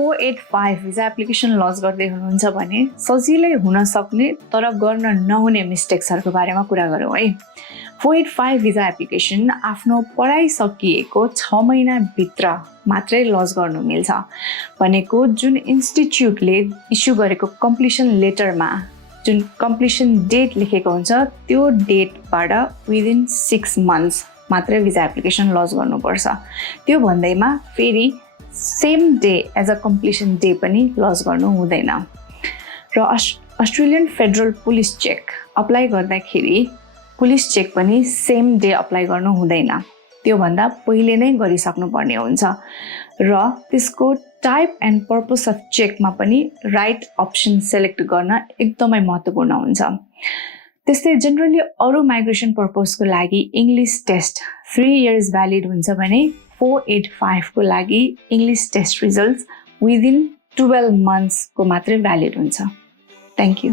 485 visa application lunch गर्दै हुनुहुन्छ भने सजिलै हुन सक्ने तर गर्न नहुने मिस्टेक्सहरूको बारेमा कुरा गरौँ है। 485 भिजा एप्लिकेसन आफ्नो पढाइ सकिएको 6 महिनाभित्र मात्रै लन्च गर्नु मिल्छ। भनेको जुन इन्स्टिट्युटले इस्यु गरेको कम्प्लिसन लेटरमा जुन कम्प्लिसन डेट लेखेको हुन्छ त्यो डेटबाट विदिन 6 मन्थ्स मात्रै भिजा एप्लिकेसन लन्च गर्नुपर्छ। त्यो भन्दैमा फेरि same day as a completion day पनि लन्च गर्नु हुँदैन। र Australian federal police check apply गर्दाखेरि पुलिस चेक पनि सेम डे अप्लाई गर्नु हुँदैन, त्योभन्दा पहिले नै गरिसक्नुपर्ने हुन्छ। र त्यसको टाइप एन्ड पर्पस अफ चेकमा पनि राइट अप्सन सेलेक्ट गर्न एकदमै महत्त्वपूर्ण हुन्छ। त्यस्तै जेनरली अरू माइग्रेसन पर्पसको लागि इङ्ग्लिस टेस्ट 3 इयर्स भ्यालिड हुन्छ भने 485 को लागि इङ्ग्लिस टेस्ट रिजल्ट्स विदिन 12 मन्थ्सको मात्रै भ्यालिड हुन्छ। Thank you.